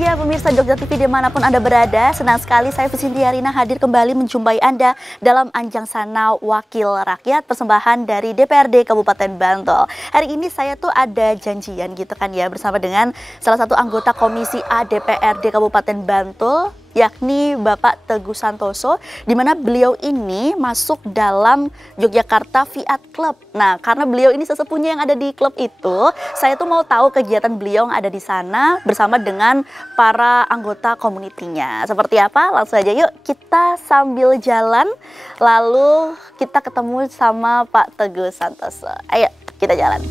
Ya pemirsa Jogja TV dimanapun Anda berada, senang sekali saya Visinti Arina hadir kembali menjumpai Anda dalam Anjang Sana Wakil Rakyat persembahan dari DPRD Kabupaten Bantul. Hari ini saya tuh ada janjian gitu kan ya bersama dengan salah satu anggota Komisi A DPRD Kabupaten Bantul, yakni Bapak Teguh Santoso, di mana beliau ini masuk dalam Yogyakarta Fiat Club. Nah, karena beliau ini sesepunya yang ada di klub itu, saya tuh mau tahu kegiatan beliau yang ada di sana bersama dengan para anggota komunitinya. Seperti apa? Langsung aja yuk kita sambil jalan, lalu kita ketemu sama Pak Teguh Santoso. Ayo kita jalan.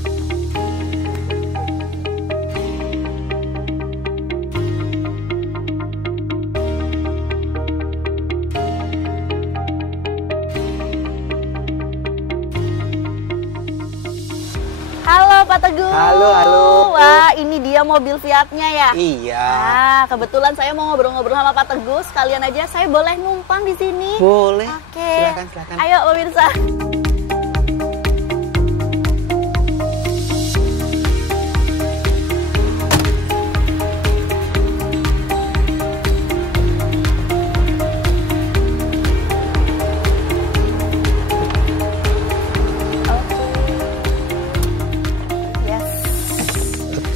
Halo Pak Teguh. Halo. Wah, ini dia mobil Fiatnya ya? Iya. Nah, kebetulan saya mau ngobrol-ngobrol sama Pak Teguh. Sekalian aja saya boleh numpang di sini? Boleh. Oke. Silakan. Ayo pemirsa.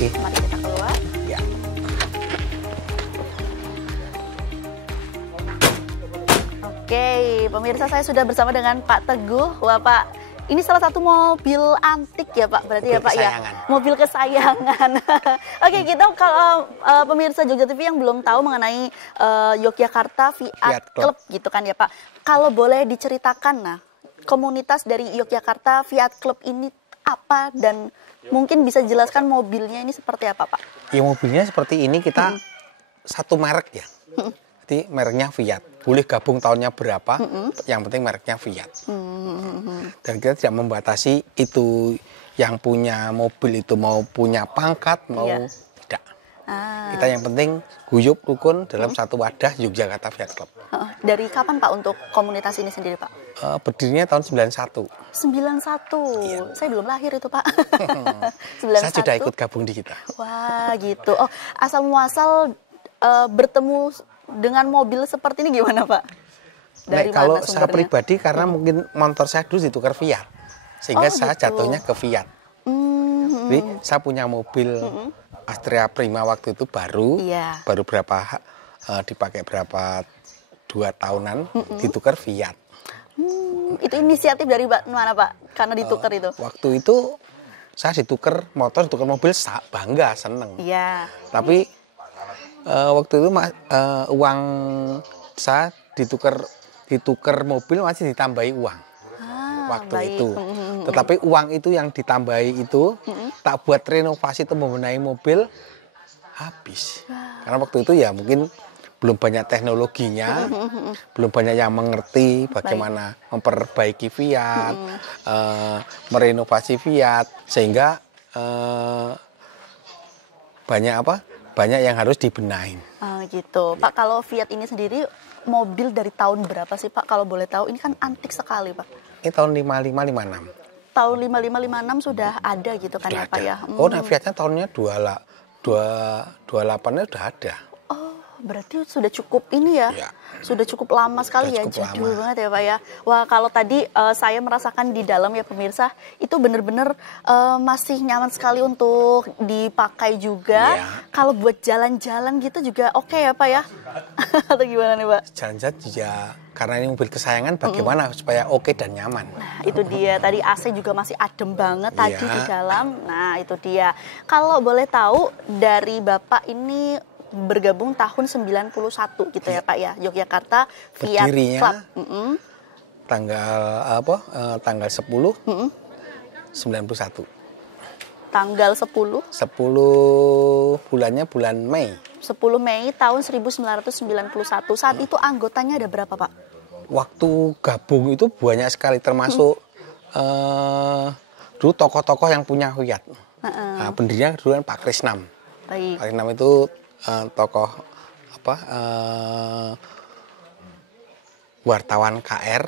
Mari kita keluar. Ya. Oke, pemirsa saya sudah bersama dengan Pak Teguh. Wah Pak, ini salah satu mobil antik ya Pak, berarti Mobil ya Pak kesayangan. ya? Mobil kesayangan. Oke, kita kalau pemirsa Jogja TV yang belum tahu mengenai Yogyakarta Fiat Club gitu kan ya Pak. Kalau boleh diceritakan nah, komunitas dari Yogyakarta Fiat Club ini apa dan mungkin bisa jelaskan mobilnya ini seperti apa Pak? Ya mobilnya seperti ini kita satu merek ya. Jadi mereknya Fiat. Boleh gabung tahunnya berapa, yang penting mereknya Fiat. Dan kita tidak membatasi itu yang punya mobil itu mau punya pangkat, mau tidak. Kita yang penting guyup rukun dalam satu wadah Yogyakarta Fiat Club. Dari kapan Pak untuk komunitas ini sendiri Pak? Berdirinya tahun 91. 91. Iya. Saya belum lahir itu Pak. 91. Saya sudah ikut gabung di kita. Wah gitu. Oh, asal muasal bertemu dengan mobil seperti ini gimana Pak? Dari kalau mana saya sumbernya? pribadi karena mungkin motor saya dulu ditukar Fiat. Sehingga saya gitu. jatuhnya ke Fiat. Jadi saya punya mobil Astrea Prima waktu itu baru berapa dipakai berapa 2 tahunan ditukar Fiat. Itu inisiatif dari mana Pak? Karena ditukar itu? Waktu itu saya ditukar motor, ditukar mobil, bangga, seneng. Iya. Tapi waktu itu uang saya ditukar mobil masih ditambahi uang. Waktu itu. Tetapi uang itu yang ditambahi itu tak buat renovasi atau membenahi mobil habis. Karena waktu itu ya mungkin belum banyak teknologinya, belum banyak yang mengerti bagaimana memperbaiki Fiat, merenovasi Fiat, sehingga banyak yang harus dibenahin. Gitu. Pak, kalau Fiat ini sendiri mobil dari tahun berapa sih Pak? Kalau boleh tahu, ini kan antik sekali Pak. Ini tahun 55-56. Tahun 55-56 sudah ada gitu kan Sudah ya Pak ada. ya? Oh, nah Fiatnya tahunnya 28-nya udah ada. Berarti sudah cukup ini ya, sudah cukup lama sekali ya, jadul banget ya Pak ya. Wah kalau tadi saya merasakan di dalam ya pemirsa, itu benar-benar masih nyaman sekali untuk dipakai juga. Kalau buat jalan-jalan gitu juga oke ya Pak ya, atau gimana nih Pak? Jalan-jalan juga, karena ini mobil kesayangan bagaimana supaya oke dan nyaman. Nah itu dia, tadi AC juga masih adem banget tadi di dalam. Nah itu dia, kalau boleh tahu dari Bapak ini bergabung tahun 91 gitu ya Pak ya, Yogyakarta Fiat Club. Tanggal 10 91. Tanggal 10 bulannya bulan Mei. 10 Mei tahun 1991. Saat itu anggotanya ada berapa Pak? Waktu gabung itu banyak sekali, termasuk dulu tokoh-tokoh yang punya Fiat. Pendirinya dulu kan Pak Krisnam. Baik. Pak Krisnam itu tokoh wartawan KR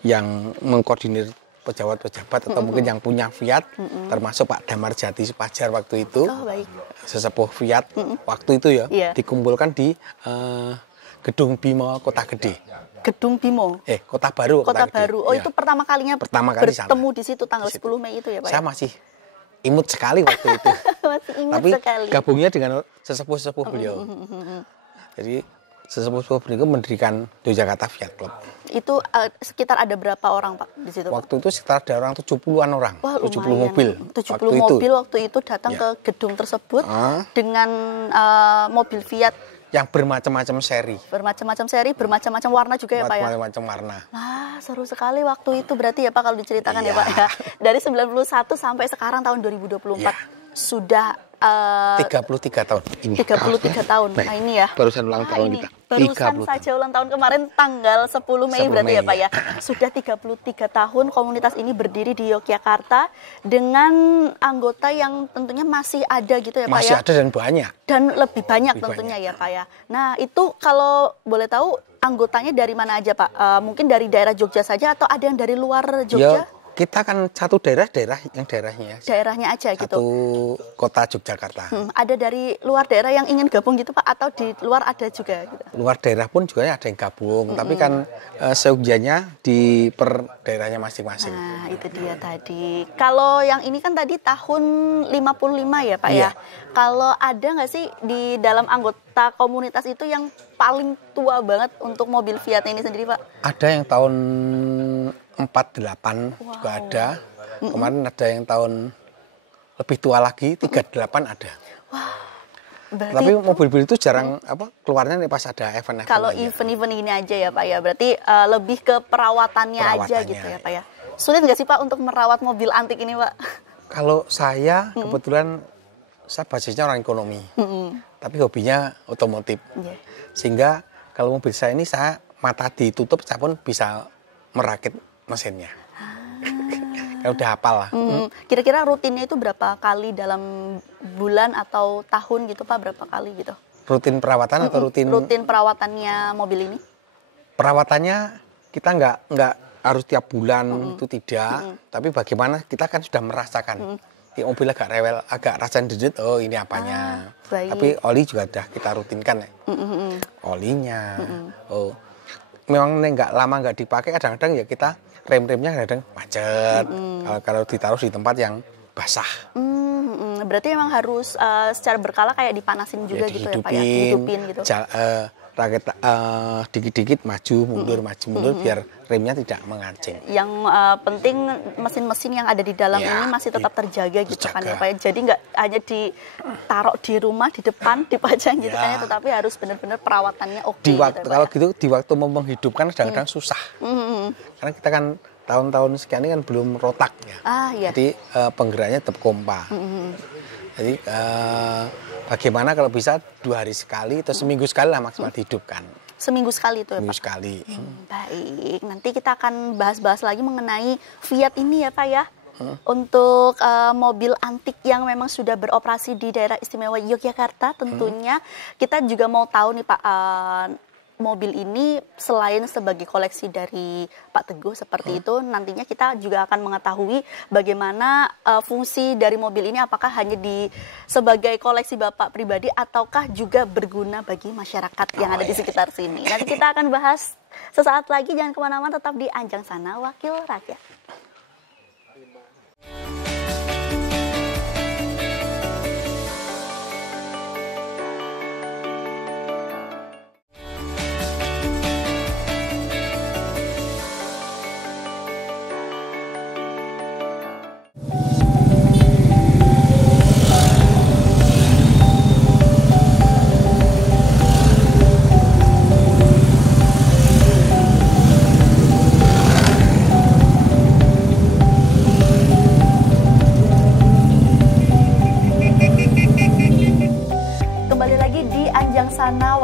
yang mengkoordinir pejabat-pejabat atau mungkin yang punya Fiat, termasuk Pak Damar Jati Supajar waktu itu, sesepuh Fiat waktu itu ya, dikumpulkan di Gedung Bimo Kota Gede. Gedung Bimo? Kota Baru. Kota Baru. Oh, ya. Itu pertama kali bertemu di situ tanggal 10 Mei itu ya, Pak? Saya masih imut sekali waktu itu. Masih ingat Tapi sekali. gabungnya dengan sesepuh-sesepuh beliau. Jadi sesepuh-sesepuh beliau mendirikan Yogyakarta Fiat Club. Itu sekitar ada berapa orang, Pak, di situ? Waktu itu sekitar ada orang 70-an orang. Wah, 70 mobil. 70 mobil waktu itu datang ke gedung tersebut dengan mobil Fiat yang bermacam-macam seri. Bermacam-macam seri, bermacam-macam warna juga ya, Pak ya? Bermacam-macam warna. Wah, seru sekali waktu itu berarti ya, Pak, kalau diceritakan ya, Pak ya. Dari 91 sampai sekarang tahun 2024 sudah 33 tahun ini. 33 tahun. Nah, ini ya. Barusan ulang tahun kita. Barusan saja ulang tahun kemarin tanggal 10 Mei berarti ya, Pak ya. Sudah 33 tahun komunitas ini berdiri di Yogyakarta dengan anggota yang tentunya masih ada gitu ya, Pak ya. Masih ada dan banyak. Dan lebih banyak tentunya ya, Pak ya. Nah, itu kalau boleh tahu anggotanya dari mana aja, Pak? Mungkin dari daerah Jogja saja atau ada yang dari luar Jogja? Ya, kita kan satu daerahnya aja gitu. Satu kota Yogyakarta. Ada dari luar daerah yang ingin gabung gitu, Pak, atau di luar ada juga gitu? Luar daerah pun juga ada yang gabung, tapi kan seujiannya di per daerahnya masing-masing. Nah, itu dia tadi. Kalau yang ini kan tadi tahun 55 ya, Pak ya. Kalau ada nggak sih di dalam anggota komunitas itu yang paling tua banget untuk mobil Fiat ini sendiri, Pak? Ada yang tahun 48 juga ada. Kemarin ada yang tahun lebih tua lagi, 38 ada. Wah. Berarti tapi mobil-mobil itu jarang keluarnya nih pas ada event-event. Kalau event-event ini aja ya, Pak ya. Berarti lebih ke perawatannya aja gitu ya, Pak ya. Sulit nggak sih, Pak, untuk merawat mobil antik ini, Pak? Kalau saya kebetulan saya basisnya orang ekonomi. Tapi hobinya otomotif. Sehingga kalau mobil saya ini saya mata ditutup saya pun bisa merakit mesinnya. Kalau udah hafal lah. Kira-kira rutinnya itu berapa kali dalam bulan atau tahun gitu, Pak? Berapa kali gitu? Rutin perawatan atau rutin? Rutin perawatannya mobil ini? Perawatannya kita nggak harus tiap bulan, itu tidak. Tapi bagaimana kita kan sudah merasakan. Di mobil agak rewel, agak rasain dikit, oh ini apanya. Tapi oli juga udah kita rutinkan ya. Olinya. Memang nggak lama nggak dipakai, kadang-kadang ya kita rem-remnya kadang macet. Kalau ditaruh di tempat yang basah. Berarti memang harus secara berkala kayak dipanasin juga gitu ya, Pak ya? Dihidupin gitu. Raket dikit-dikit maju mundur biar remnya tidak mengancing. Yang penting mesin-mesin yang ada di dalam ini masih tetap terjaga gitu kan ya, Pak ya. Jadi nggak hanya ditaruh di rumah di depan dipajang gitu kan ya, tetapi harus benar-benar perawatannya oke. Kalau gitu di waktu mau menghidupkan kadang-kadang susah. Karena kita kan tahun-tahun sekian ini kan belum rotak ya. Jadi penggeraknya tetap kompa. Jadi bagaimana kalau bisa 2 hari sekali atau seminggu sekali lah maksimal dihidupkan. Seminggu sekali itu ya, Pak? Seminggu sekali. Baik, nanti kita akan bahas-bahas lagi mengenai Fiat ini ya, Pak ya. Untuk mobil antik yang memang sudah beroperasi di daerah istimewa Yogyakarta tentunya. Kita juga mau tahu nih, Pak, mobil ini selain sebagai koleksi dari Pak Teguh seperti itu, nantinya kita juga akan mengetahui bagaimana fungsi dari mobil ini, apakah hanya sebagai koleksi Bapak pribadi ataukah juga berguna bagi masyarakat yang ada di sekitar sini. Nanti kita akan bahas sesaat lagi, jangan kemana-mana, tetap di Anjang Sana Wakil Rakyat.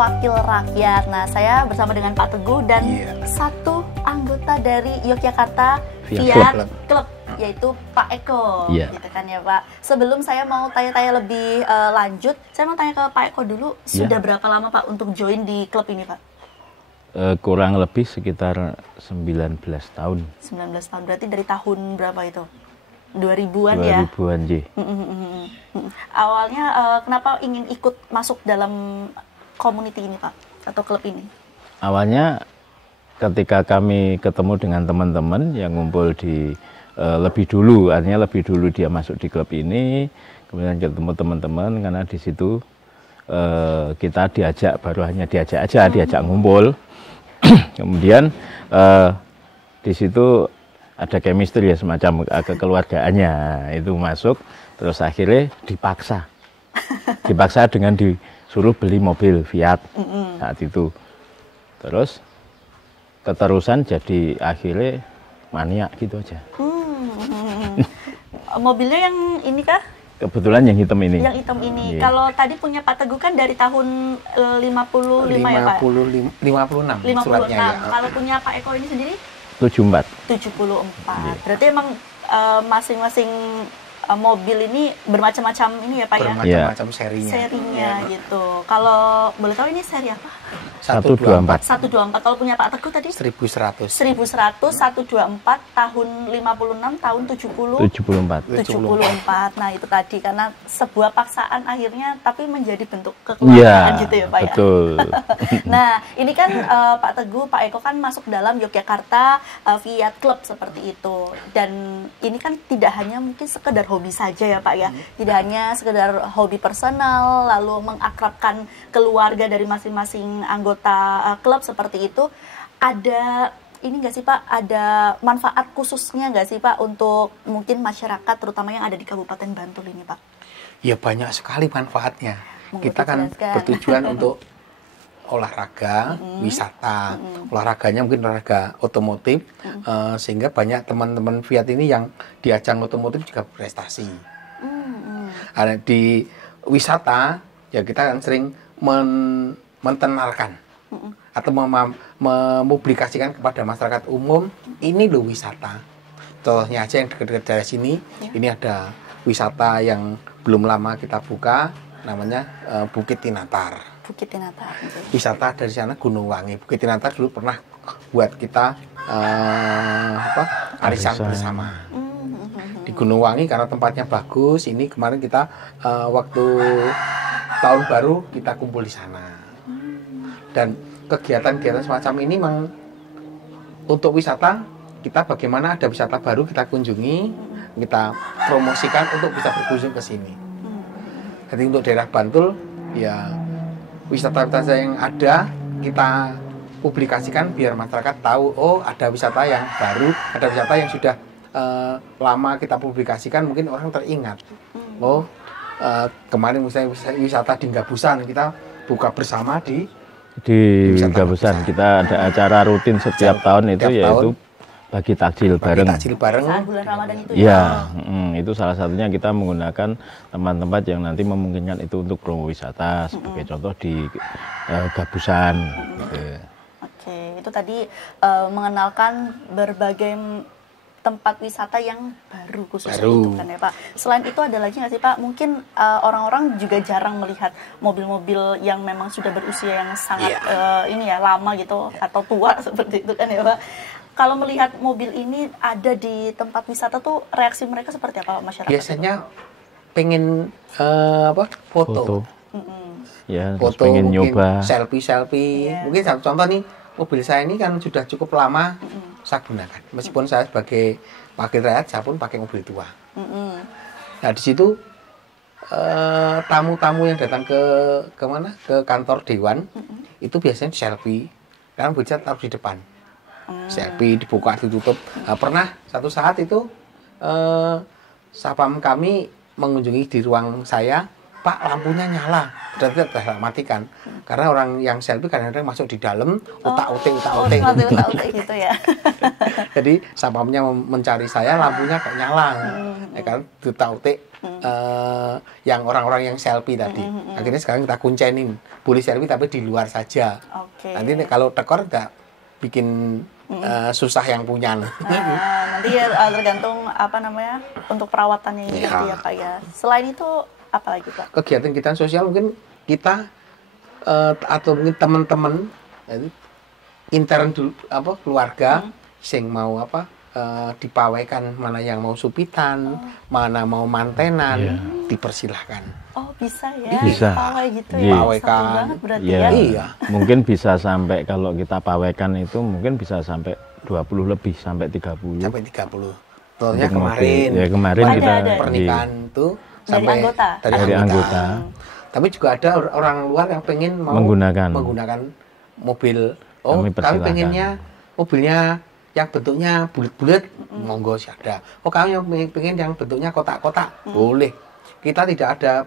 Wakil Rakyat. Nah, saya bersama dengan Pak Teguh dan satu anggota dari Yogyakarta Fiat Club, yaitu Pak Eko, gitu kan ya, Pak. Sebelum saya mau tanya-tanya lebih lanjut, saya mau tanya ke Pak Eko dulu, sudah berapa lama Pak untuk join di klub ini, Pak? Kurang lebih sekitar 19 tahun. 19 tahun, berarti dari tahun berapa itu? 2000-an ya? 2000-an, Ji. Awalnya kenapa ingin ikut masuk dalam community ini, Pak? Atau klub ini? Awalnya ketika kami ketemu dengan teman-teman yang ngumpul di lebih dulu, artinya lebih dulu dia masuk di klub ini, kemudian ketemu teman-teman, karena di situ kita diajak, baru hanya diajak aja, diajak ngumpul. Kemudian di situ ada chemistry ya, semacam kekeluargaannya itu masuk, terus akhirnya dipaksa dengan disuruh beli mobil Fiat saat itu, terus keterusan jadi akhirnya maniak gitu aja. Mobilnya yang ini kah? Kebetulan yang hitam ini. Yang hitam ini. Iya. Kalau tadi punya Pak Teguh kan dari tahun 55 ya Pak? 56 suratnya ya. Kalau punya Pak Eko ini sendiri? 74. 74. Iya. Berarti emang masing-masing mobil ini bermacam-macam ini ya Pak ya? Bermacam-macam serinya. Serinya gitu. Kalau boleh tahu ini seri apa? 124. 124. Kalau punya Pak Teguh tadi? 1100. 1100, 124, tahun 56, tahun 70. 74. 74. Nah itu tadi karena sebuah paksaan akhirnya tapi menjadi bentuk kekeluargaan gitu ya Pak betul. ya. Nah ini kan Pak Teguh, Pak Eko kan masuk dalam Yogyakarta Fiat Club seperti itu. Dan ini kan tidak hanya mungkin sekedar hobi saja ya Pak ya. Tidak hanya sekedar hobi personal lalu mengakrabkan keluarga dari masing-masing anggota klub seperti itu. Ada ini nggak sih Pak, ada manfaat khususnya nggak sih Pak untuk mungkin masyarakat terutama yang ada di Kabupaten Bantul ini Pak? Ya banyak sekali manfaatnya. Monggo Kita kan dijelaskan. bertujuan untuk olahraga, wisata, olahraganya mungkin olahraga otomotif, sehingga banyak teman-teman Fiat ini yang di ajang otomotif juga berprestasi. Ada di wisata, ya kita kan sering mentenarkan atau mepublikasikan kepada masyarakat umum, ini loh wisata. Contohnya aja yang dekat-dekat dari sini, ini ada wisata yang belum lama kita buka, namanya Bukit Tinatar. Bukit Tinatar. Wisata dari sana Gunung Wangi. Bukit Tinatar dulu pernah buat kita arisan bersama di Gunung Wangi karena tempatnya bagus. Ini kemarin kita waktu tahun baru kita kumpul di sana. Dan kegiatan-kegiatan semacam ini memang untuk wisata, kita bagaimana ada wisata baru kita kunjungi, kita promosikan untuk bisa berkunjung ke sini. Jadi untuk daerah Bantul ya wisata-wisata yang ada kita publikasikan biar masyarakat tahu, oh ada wisata yang baru, ada wisata yang sudah lama kita publikasikan, mungkin orang teringat. Oh kemarin misalnya wisata di Gabusan, kita buka bersama di Gabusan. Kita ada acara rutin setiap tahun itu, yaitu bagi takjil bareng. Saat bulan Ramadan itu ya. Itu salah satunya kita menggunakan tempat-tempat yang nanti memungkinkan itu untuk promo wisata, sebagai contoh di Gabusan. Oke, itu tadi mengenalkan berbagai tempat wisata yang baru khusus itu kan ya Pak. Selain itu ada lagi nggak sih Pak? Mungkin orang-orang juga jarang melihat mobil-mobil yang memang sudah berusia yang sangat ini ya lama gitu atau tua seperti itu kan ya Pak. Kalau melihat mobil ini ada di tempat wisata tuh reaksi mereka seperti apa masyarakat? Biasanya pengen foto. Ya, foto, pengen nyoba selfie. Mungkin satu contoh nih, mobil saya ini kan sudah cukup lama saya gunakan. Meskipun saya sebagai wakil rakyat, saya pun pakai mobil tua. Nah di situ tamu-tamu yang datang ke mana? Ke kantor dewan itu biasanya selfie. Karena mobil saya taruh di depan. Selfie dibuka ditutup. Nah, pernah satu saat itu sapam kami mengunjungi di ruang saya, Pak lampunya nyala, sudah matikan. Karena orang yang selfie kadang-kadang masuk di dalam, utak-utik gitu ya. Jadi sapamnya mencari saya, lampunya kok nyala, ya kan, utak-utik yang orang-orang yang selfie tadi. Akhirnya sekarang kita kuncenin, boleh selfie tapi di luar saja. Nanti kalau tekor nggak bikin susah yang punya. Nanti ya tergantung apa namanya untuk perawatannya ini nanti ya Pak ya. Selain itu apa lagi Pak? Kegiatan sosial mungkin kita atau mungkin teman-teman intern dulu apa keluarga sing mau apa dipawaikan, mana yang mau supitan, mana mau mantenan, dipersilahkan. Oh bisa ya, bisa. pawai gitu Iya. ya, Pawaikan. seru banget berarti Iya. ya. Iya. Mungkin bisa sampai kalau kita pawaikan itu mungkin bisa sampai 20 lebih sampai 30. Sampai 30. Contohnya Untuk kemarin, mobil. Ya, kemarin Ada, kita ada. pernikahan itu Dari sampai anggota? Dari anggota. Tapi juga ada orang luar yang pengen mau Menggunakan mobil. Kami Kami persilahkan. pengennya mobilnya yang bentuknya bulat-bulat, monggo sih ada. Oh kami yang pengen yang bentuknya kotak-kotak, boleh. Kita tidak ada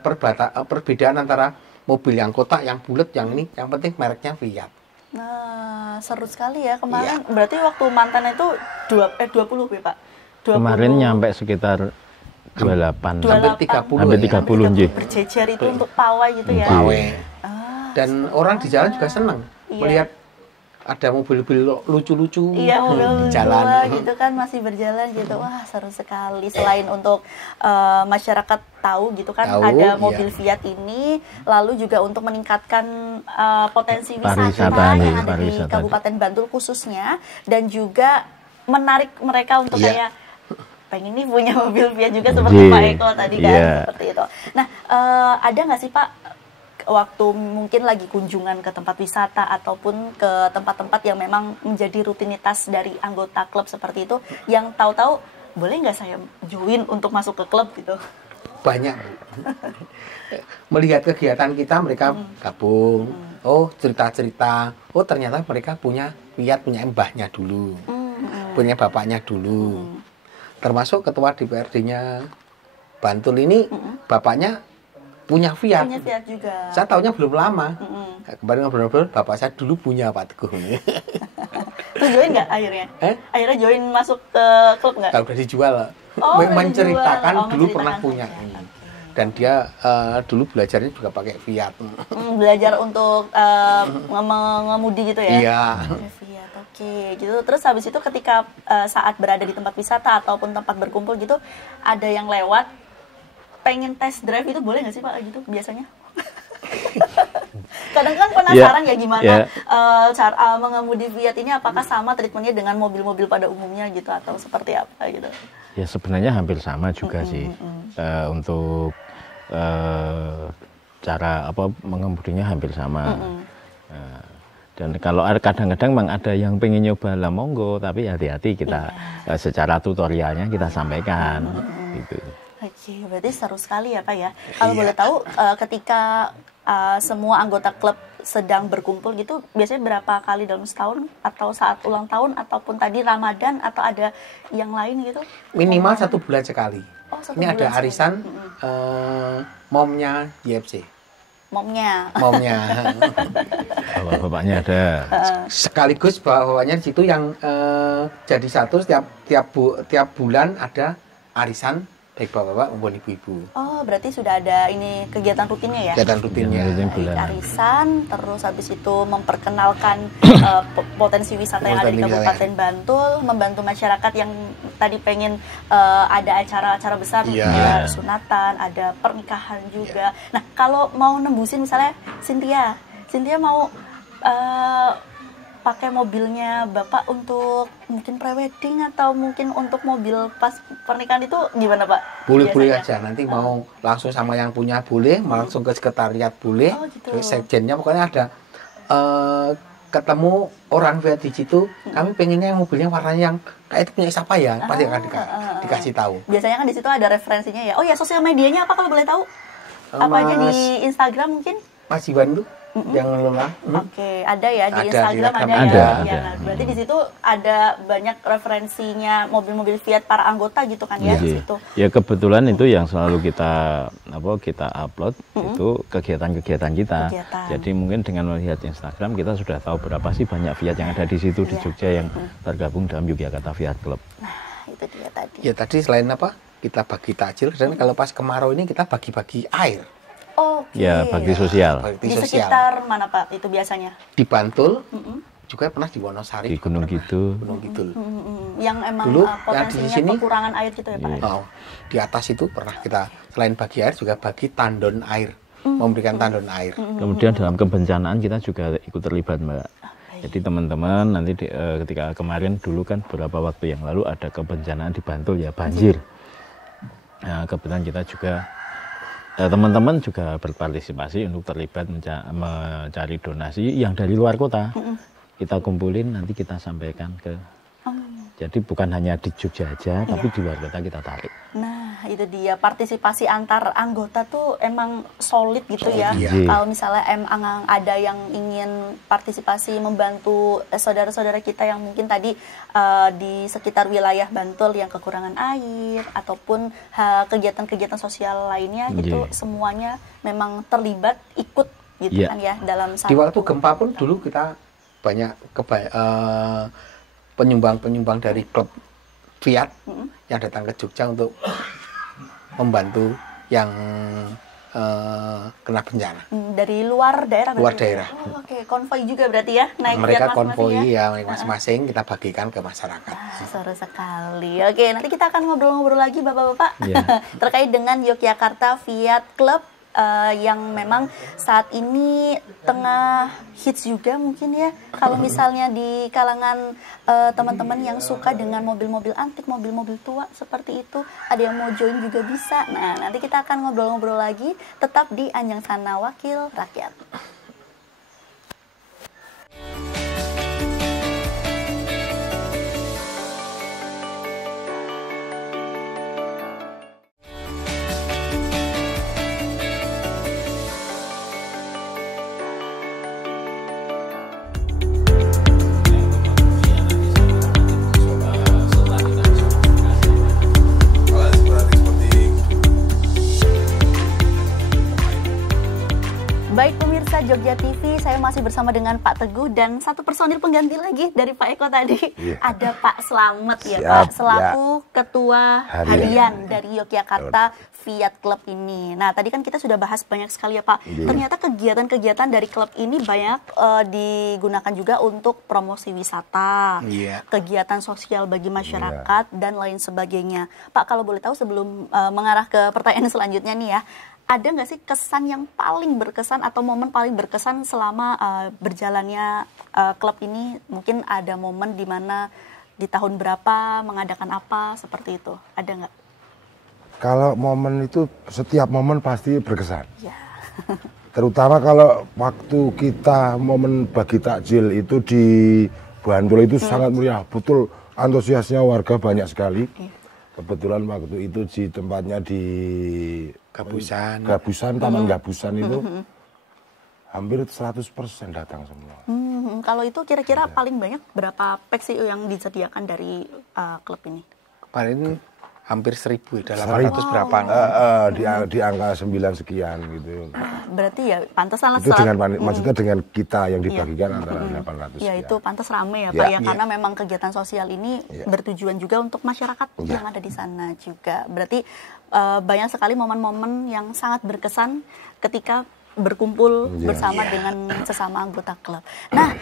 perbedaan antara mobil yang kotak, yang bulat, yang ini. Yang penting mereknya Fiat. Nah, seru sekali ya kemarin. Berarti waktu mantan itu 20 ya Pak? 20. kemarin nyampe sekitar 28. Hampir 30 Hampir ya. 30 nggih. Berjejer itu untuk pawai gitu ya. Pawai. Ah, Dan orang di jalan juga senang Iya. melihat ada mobil-mobil lucu-lucu iya, mobil di jalan. tua gitu kan masih berjalan gitu. Wah, seru sekali. Selain untuk masyarakat tahu gitu kan Tahu, ada iya. mobil Fiat ini, lalu juga untuk meningkatkan potensi Pariwisata nih, yang ada di pariwisata. Kabupaten Bantul khususnya, dan juga menarik mereka untuk Iya. kayak pengen nih punya mobil Fiat juga seperti Iya. Pak Eko tadi kan, Iya. seperti itu. Nah, ada nggak sih Pak waktu mungkin lagi kunjungan ke tempat wisata ataupun ke tempat-tempat yang memang menjadi rutinitas dari anggota klub seperti itu, yang tahu-tahu boleh nggak saya join untuk masuk ke klub gitu? Banyak. Melihat kegiatan kita, mereka gabung. Oh, cerita-cerita. Oh, ternyata mereka punya Fiat, punya mbahnya dulu. Punya bapaknya dulu. Termasuk ketua DPRD-nya Bantul ini, bapaknya punya Fiat. Punya Fiat juga. Saya tahunya belum lama. Kemarin ngobrol-ngobrol, bapak saya dulu punya Pak Teguh. Terus join nggak akhirnya? Akhirnya join masuk ke klub nggak? Udah dijual. Oh, udah Menceritakan dijual. Oh, dulu pernah menceritakan punya saja. ini. Oke. Dan dia dulu belajarnya juga pakai Fiat. Belajar untuk mengemudi gitu ya? Iya. Pakai Fiat, oke. Gitu. Terus habis itu ketika saat berada di tempat wisata ataupun tempat berkumpul gitu, ada yang lewat pengen test drive itu boleh nggak sih Pak gitu biasanya? Kadang kan penasaran ya gimana cara mengemudi Fiat ini, apakah sama treatmentnya dengan mobil-mobil pada umumnya gitu atau seperti apa gitu? Ya sebenarnya hampir sama juga sih. Untuk cara apa mengemudinya hampir sama. Dan kalau kadang-kadang memang ada yang pengen nyoba lah monggo, tapi hati-hati kita secara tutorialnya kita sampaikan gitu. Oke, berarti seru sekali ya Pak ya. Kalau boleh tahu ketika semua anggota klub sedang berkumpul gitu, biasanya berapa kali dalam setahun, atau saat ulang tahun, ataupun tadi Ramadan, atau ada yang lain gitu? Minimal 1 bulan sekali. Oh, 1 Ini ada bulan arisan momnya YFC. Momnya. Bapak-bapaknya ada. Sekaligus bapaknya di situ yang jadi satu tiap bulan ada arisan baik bapak-bapak maupun ibu-ibu. Oh, berarti sudah ada ini kegiatan rutinnya ya? Kegiatan rutinnya. Baik, arisan, terus habis itu memperkenalkan potensi wisata yang ada di Kabupaten Bantul, membantu masyarakat yang tadi pengen ada acara-acara besar, ada sunatan, ada pernikahan juga. Nah, kalau mau nembusin misalnya Cynthia mau pakai mobilnya Bapak untuk mungkin prewedding atau mungkin untuk mobil pas pernikahan itu gimana Pak? Boleh-boleh aja, nanti mau langsung sama yang punya boleh, mau langsung ke sekretariat boleh, gitu. sekjennya pokoknya ada ketemu orang Fiat di situ, kami pengennya yang mobilnya warnanya yang kayak itu punya siapa ya, pasti akan dikasih tahu. Biasanya kan di situ ada referensinya ya. Oh ya, sosial medianya apa kalau boleh tahu? Apa aja di Instagram mungkin? Mas Iwan tuh yang ngelola. Oke, ada ya di Ada, Instagram di ada, Instagram ya. ada. Ya, nah, berarti di situ ada banyak referensinya mobil-mobil Fiat para anggota gitu kan ya di situ. Ya kebetulan itu yang selalu kita upload itu kegiatan-kegiatan kita. Jadi mungkin dengan melihat Instagram kita sudah tahu berapa sih banyak Fiat yang ada di situ di Jogja yang tergabung dalam Yogyakarta Fiat Club. Nah, itu dia tadi. Ya tadi selain apa? Kita bagi takjil dan kalau pas kemarau ini kita bagi-bagi air. Oke. Ya, bakti sosial. Bakti Di sosial. sekitar mana Pak itu biasanya? Di Bantul, juga pernah di Wonosari. Di Gunung Kidul. Gunung Kidul. Yang emang Dulu, yang di potensinya sini, kekurangan air gitu ya Pak? Oh, di atas itu pernah kita selain bagi air juga bagi tandon air, memberikan tandon air. Kemudian dalam kebencanaan kita juga ikut terlibat, Mbak. Jadi teman-teman nanti ketika kemarin dulu kan beberapa waktu yang lalu ada kebencanaan di Bantul ya, banjir. Nah, kebetulan kita juga teman-teman juga berpartisipasi untuk terlibat mencari donasi yang dari luar kota. Kita kumpulin, nanti kita sampaikan ke. Jadi bukan hanya di Jogja aja, tapi di luar kota kita tarik. Nah, itu dia partisipasi antar anggota tuh emang solid gitu ya. Kalau misalnya emang ada yang ingin partisipasi membantu saudara-saudara kita yang mungkin tadi di sekitar wilayah Bantul yang kekurangan air ataupun kegiatan-kegiatan sosial lainnya gitu, semuanya memang terlibat ikut gitu kan ya dalam di waktu gempa pun dulu kita banyak penyumbang dari klub Fiat yang datang ke Jogja untuk membantu yang kena bencana. Dari luar daerah? Luar daerah. Oh, oke, konvoi juga berarti ya? Naik mereka Fiat konvoi ya masing-masing kita bagikan ke masyarakat. Seru sekali. Oke, nanti kita akan ngobrol-ngobrol lagi Bapak-Bapak terkait dengan Yogyakarta Fiat Club yang memang saat ini tengah hits juga mungkin ya, kalau misalnya di kalangan teman-teman yang suka dengan mobil-mobil antik, mobil-mobil tua seperti itu, ada yang mau join juga bisa. Nah, nanti kita akan ngobrol-ngobrol lagi tetap di Anjang Sana Wakil Rakyat. Baik pemirsa Jogja TV, saya masih bersama dengan Pak Teguh dan satu personil pengganti lagi dari Pak Eko tadi. Ada Pak Slamet ya Pak, selaku Ketua Harian dari Yogyakarta Fiat Club ini. Nah tadi kan kita sudah bahas banyak sekali ya Pak. Ternyata kegiatan-kegiatan dari klub ini banyak digunakan juga untuk promosi wisata, kegiatan sosial bagi masyarakat dan lain sebagainya. Pak kalau boleh tahu sebelum mengarah ke pertanyaan selanjutnya nih ya, ada nggak sih kesan yang paling berkesan atau momen paling berkesan selama berjalannya klub ini? Mungkin ada momen di mana di tahun berapa mengadakan apa seperti itu, ada nggak? Kalau momen itu setiap momen pasti berkesan. Terutama kalau waktu kita momen bagi takjil itu di Bantul itu sangat meriah, betul antusiasnya warga banyak sekali. Kebetulan waktu itu di tempatnya di Gabusan, Taman Gabusan itu hampir 100% datang semua. Kalau itu kira-kira paling banyak berapa pack sih yang disediakan dari klub ini? Kemarin hampir 1.000, 800 berapa? Di angka 9 sekian gitu. Berarti ya pantesan itu dengan maksudnya dengan kita yang dibagikan antara 800 ya sekian. Itu pantas rame ya Pak ya, karena memang kegiatan sosial ini bertujuan juga untuk masyarakat yang ada di sana juga. Berarti banyak sekali momen-momen yang sangat berkesan ketika berkumpul bersama dengan sesama anggota klub. Nah,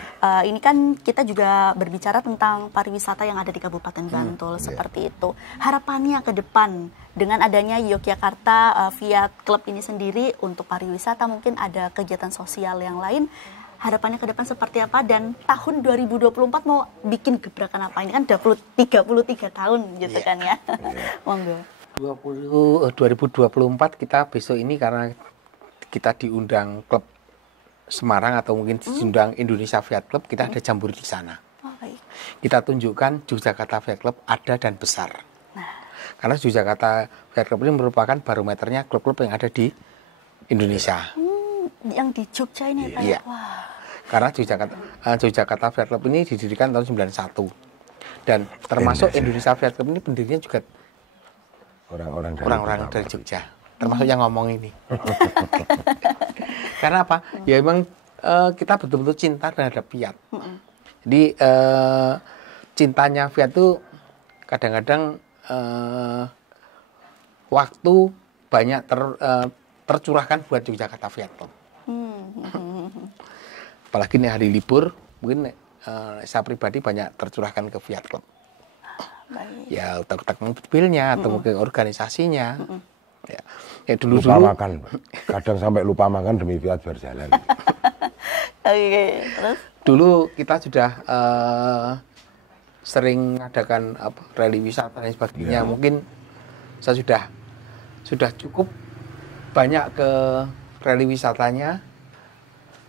ini kan kita juga berbicara tentang pariwisata yang ada di Kabupaten Bantul seperti itu. Harapannya ke depan dengan adanya Yogyakarta Fiat Club ini sendiri untuk pariwisata, mungkin ada kegiatan sosial yang lain. Harapannya ke depan seperti apa dan tahun 2024 mau bikin gebrakan apa? Ini kan 33 tahun gitu kan ya. Monggo. 2024 kita besok ini karena kita diundang klub Semarang atau mungkin diundang Indonesia Fiat Club, kita ada jambore di sana. Kita tunjukkan Yogyakarta Fiat Club ada dan besar. Karena Yogyakarta Fiat Club ini merupakan barometernya klub-klub yang ada di Indonesia. Yang di Jogja ini Pak? Iya. Karena Yogyakarta Fiat Club ini didirikan tahun 91. Dan termasuk Indonesia Fiat Club ini pendirinya juga orang-orang dari Jogja. Termasuk yang ngomong ini. Karena apa? Ya memang kita betul-betul cinta terhadap Fiat. Jadi cintanya Fiat itu kadang-kadang waktu banyak tercurahkan buat Yogyakarta Fiat Club. Apalagi nih hari libur, mungkin saya pribadi banyak tercurahkan ke Fiat Club. Ya utak-utak mobilnya atau mungkin organisasinya. Ya dulu lupa makan, kadang sampai lupa makan demi Fiat berjalan. Oke, terus? Dulu kita sudah sering mengadakan rally wisata dan sebagainya. Mungkin saya sudah cukup banyak ke rally wisatanya,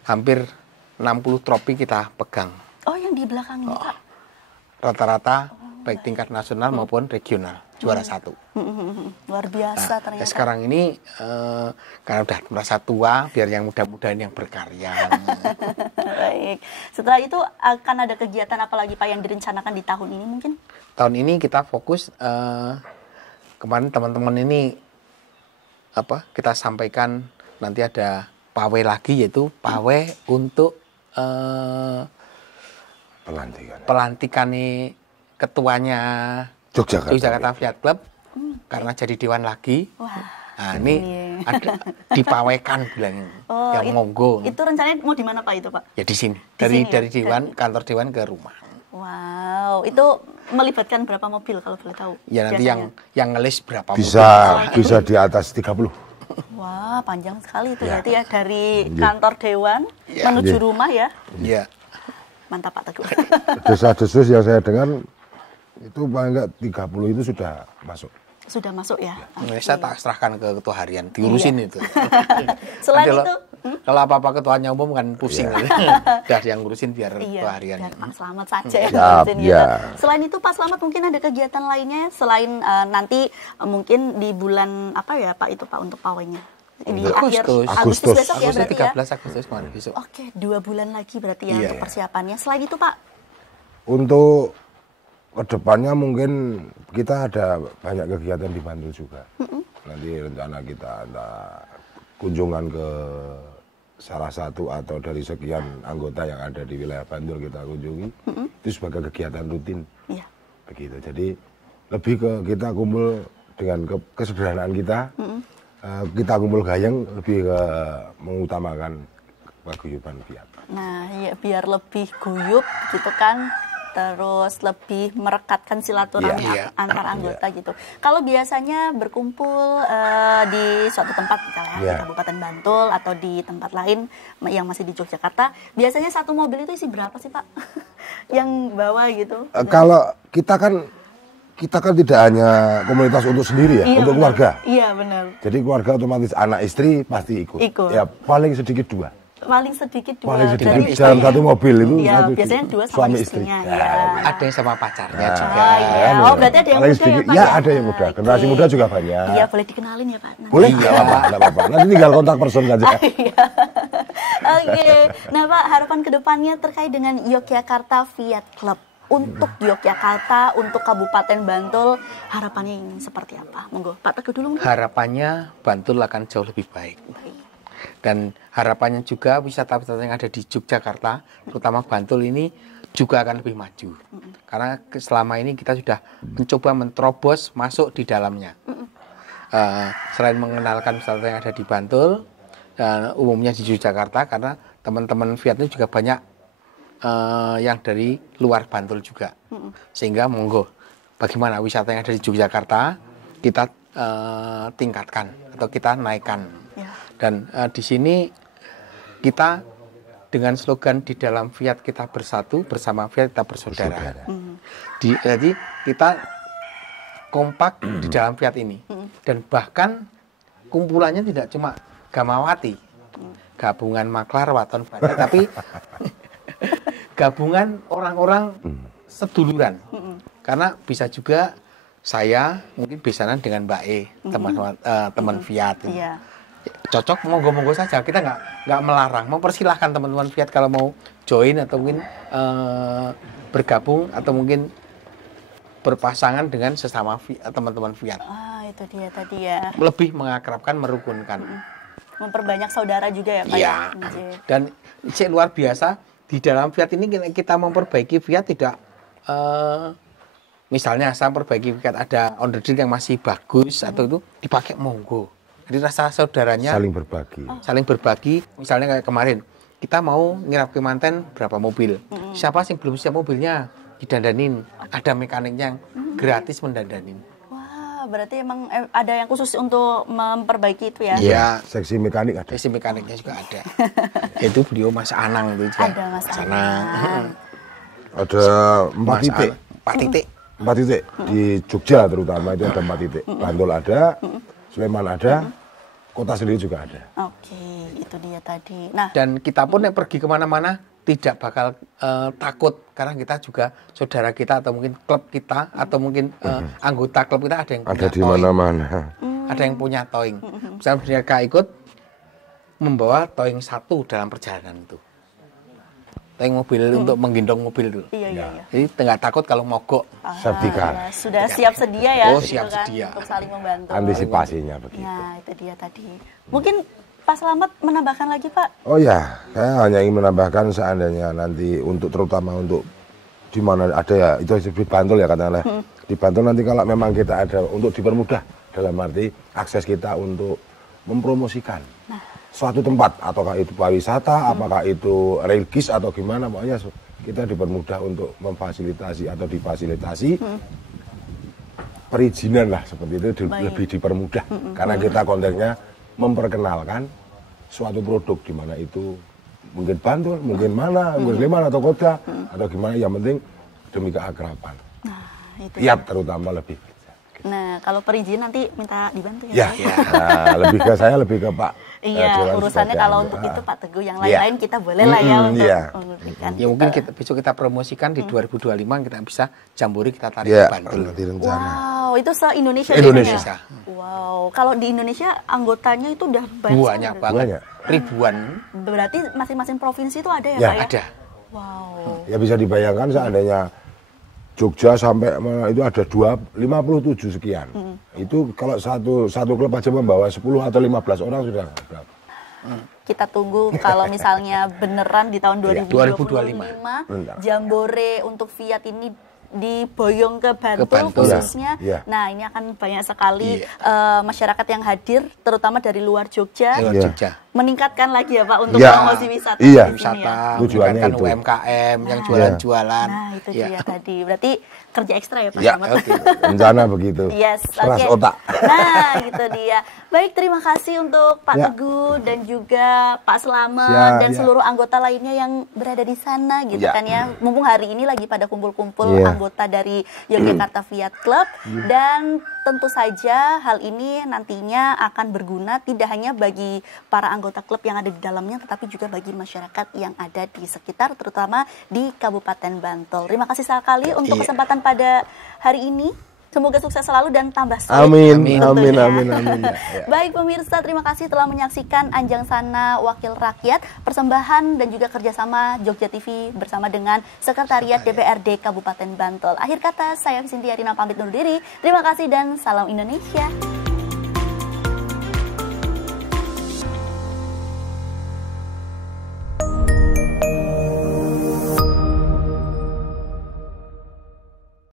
hampir 60 trofi kita pegang. Oh, yang di belakang ini, Pak? Rata-rata baik tingkat nasional maupun regional, juara 1. Luar biasa ternyata. Sekarang ini karena udah merasa tua, biar yang muda-muda yang berkarya. Baik. Setelah itu akan ada kegiatan apa lagi Pak yang direncanakan di tahun ini mungkin? Tahun ini kita fokus, kemarin teman-teman ini kita sampaikan nanti ada pawai lagi, yaitu pawai untuk pelantikan nih ketuanya Yogyakarta Fiat Club karena jadi dewan lagi. Wah. Nah, ini ada dipawaikan bilang yang monggo. Itu rencananya mau di mana Pak itu Pak? Ya di sini. Dari dewan, kantor dewan ke rumah. Wow, itu melibatkan berapa mobil kalau boleh tahu? Ya nanti yang ngelis berapa bisa di atas 30. Wah, panjang sekali itu berarti ya dari kantor dewan menuju rumah ya. Iya. Mantap Pak Teguh. Desa-desus yang saya dengar itu paling enggak 30 itu sudah masuk. Sudah masuk ya. Saya tak serahkan ke ketua harian, diurusin itu. Selain itu, kalau apa-apa ketuanya umum kan pusing. Udah yang ngurusin biar ketua harian. Biar Pak Slamet saja yang Siap, ngurusin ya. Selain itu Pak Slamet mungkin ada kegiatan lainnya selain nanti mungkin di bulan apa ya Pak itu Pak untuk pawainya? Di akhir Agustus besok ya berarti 13 Agustus kemarin besok. Oke, 2 bulan lagi berarti ya untuk persiapannya. Selain itu Pak? Untuk kedepannya mungkin kita ada banyak kegiatan di Bantul juga. Nanti rencana kita ada kunjungan ke salah satu atau dari sekian anggota yang ada di wilayah Bantul kita kunjungi. Itu sebagai kegiatan rutin. Iya. Begitu. Jadi lebih ke kita kumpul dengan kesederhanaan kita. Kita kumpul gayeng lebih ke mengutamakan paguyuban Fiat. Nah, ya biar lebih guyup gitu kan. Terus lebih merekatkan silaturahmi antar anggota gitu. Kalau biasanya berkumpul di suatu tempat misalnya di Kabupaten Bantul atau di tempat lain yang masih di Yogyakarta, biasanya satu mobil itu isi berapa sih Pak? Yang bawa gitu? Kalau kita kan tidak hanya komunitas untuk sendiri ya, untuk keluarga. Iya benar. Jadi keluarga otomatis anak istri pasti ikut. Ya paling sedikit 2. Paling sedikit 2. Paling sedikit dalam satu mobil itu. Iya, biasanya 2 sama suami istrinya. istri. Ya. Ada yang sama pacarnya juga. Oh iya. Oh berarti ada yang paling muda sedikit, ya Pak? Ya ada yang muda. Generasi muda juga banyak. Iya boleh dikenalin ya Pak? Nanti. Boleh? Nggak apa-apa. Nanti tinggal kontak person saja. Iya. Oke. Nah Pak, harapan kedepannya terkait dengan Yogyakarta Fiat Club. Untuk Yogyakarta, untuk Kabupaten Bantul, harapannya ingin seperti apa? Monggo, Pak Teguh dulu. Harapannya Bantul akan jauh lebih baik. Dan harapannya juga wisata-wisata yang ada di Yogyakarta, terutama Bantul ini juga akan lebih maju. Karena selama ini kita sudah mencoba menerobos masuk di dalamnya. Selain mengenalkan wisata yang ada di Bantul, dan umumnya di Yogyakarta, karena teman-teman Fiat ini juga banyak yang dari luar Bantul juga. Sehingga monggo, bagaimana wisata yang ada di Yogyakarta, kita tingkatkan atau kita naikkan. Dan di sini kita dengan slogan di dalam Fiat kita bersatu, bersama Fiat kita bersaudara. Jadi kita kompak di dalam Fiat ini. Dan bahkan kumpulannya tidak cuma Gamawati, gabungan maklar waton banyak, tapi gabungan orang-orang seduluran. Karena bisa juga saya mungkin besanan dengan Mbak E, teman Fiat. Iya. Cocok, monggo-monggo saja. Kita nggak melarang, mempersilahkan teman-teman Fiat kalau mau join atau mungkin bergabung atau mungkin berpasangan dengan sesama teman-teman Fiat. Itu dia tadi ya. Lebih mengakrabkan, merukunkan. Memperbanyak saudara juga ya Pak. Iya. Dan luar biasa di dalam Fiat ini kita memperbaiki Fiat tidak misalnya saya perbaiki Fiat ada on the yang masih bagus atau itu dipakai monggo. Jadi rasa saudaranya saling berbagi. Misalnya kayak kemarin kita mau ngirap ke manten berapa mobil. Siapa sih belum siap mobilnya didandanin. Ada mekaniknya yang gratis mendandanin. Wah berarti emang ada yang khusus untuk memperbaiki itu ya? Iya. Seksi mekanik ada. Seksi mekaniknya juga ada. Itu beliau Mas Anang itu juga. Ada Mas Anang. Ada 4 titik. 4 titik. 4 titik di Jogja terutama itu ada 4 titik. Bantul ada, Sleman ada, kota sendiri juga ada. Oke, itu dia tadi. Nah, Dan kita pun yang pergi kemana-mana tidak bakal takut karena kita juga saudara kita atau mungkin klub kita atau mungkin anggota klub kita ada yang punya Ada di towing. mana-mana. Ada yang punya towing. Misalnya mereka ikut membawa towing 1 dalam perjalanan itu. Towing mobil untuk menggendong mobil dulu. iya. Jadi nggak takut kalau mogok. Safety car. Ya, sudah siap sedia ya, Oh, gitu siap kan, sedia. untuk saling membantu. Antisipasinya begitu. Nah, itu dia tadi. Mungkin Pak Selamat menambahkan lagi, Pak? Oh ya, saya hanya ingin menambahkan seandainya nanti untuk terutama untuk di mana ada ya itu di Bantul ya katakanlah. Di Bantul nanti kalau memang kita ada untuk dipermudah dalam arti akses kita untuk mempromosikan suatu tempat, ataukah itu pariwisata, apakah itu relgis atau gimana, pokoknya kita dipermudah untuk memfasilitasi atau difasilitasi perizinan lah seperti itu lebih dipermudah karena kita konteksnya memperkenalkan suatu produk di mana itu mungkin Bantul, mungkin mana, mungkin Sleman atau kota atau gimana, yang penting demi keakraban. Nah, itu. Tiap terutama lebih. Nah, kalau perizinan nanti minta dibantu ya, Ya, Pak? nah, lebih ke saya lebih ke Pak. Iya, Dewan urusannya sebagai kalau anggota. untuk itu Pak Teguh, yang lain-lain kita boleh lah ya untuk memberikan. Ya mungkin besok kita promosikan di 2025 kita bisa jambore kita tarik Ya, ke Bantul. nanti rencana. Wow, itu se-Indonesia. Indonesia. ya? Wow, kalau di Indonesia anggotanya itu udah Banyak sekali. banget. Banyak. Ribuan. Berarti masing-masing provinsi itu ada ya, Ya, Pak ya? Ada. Wow. Ya bisa dibayangkan seandainya Jogja sampai mana itu ada 57 sekian. Itu kalau satu klub aja membawa 10 atau 15 orang sudah berapa? Kita tunggu kalau misalnya beneran di tahun 2025 Jambore untuk Fiat ini diboyong ke Bantul, Bantul. khususnya. Ya. Nah, ini akan banyak sekali masyarakat yang hadir, terutama dari luar Jogja, Lewat Iya. Jogja. meningkatkan lagi ya Pak untuk Ya. promosi wisata Iya. di sini ya. Wisata, Tujuannya meningkatkan itu. UMKM yang jualan-jualan. Nah, itu Ya. dia tadi. Berarti kerja ekstra ya Pak Ya, Selamat? Oke. rencana begitu. Yes, Keras oke. otak. Nah, gitu dia. Baik, terima kasih untuk Pak Ya. Teguh dan juga Pak Selamat Siap, dan ya. seluruh anggota lainnya yang berada di sana gitu Ya. kan ya. Mumpung hari ini lagi pada kumpul-kumpul Ya. anggota dari Yogyakarta Fiat Club dan tentu saja hal ini nantinya akan berguna tidak hanya bagi para anggota klub yang ada di dalamnya tetapi juga bagi masyarakat yang ada di sekitar terutama di Kabupaten Bantul. Terima kasih sekali untuk kesempatan pada hari ini. Semoga sukses selalu dan tambah solid. Amin, amin, tentunya. amin, amin. Baik pemirsa, terima kasih telah menyaksikan Anjang Sana Wakil Rakyat, persembahan dan juga kerjasama Jogja TV bersama dengan Sekretariat DPRD Kabupaten Bantul. Akhir kata, saya Cynthia Rina pamit undur diri. Terima kasih dan salam Indonesia.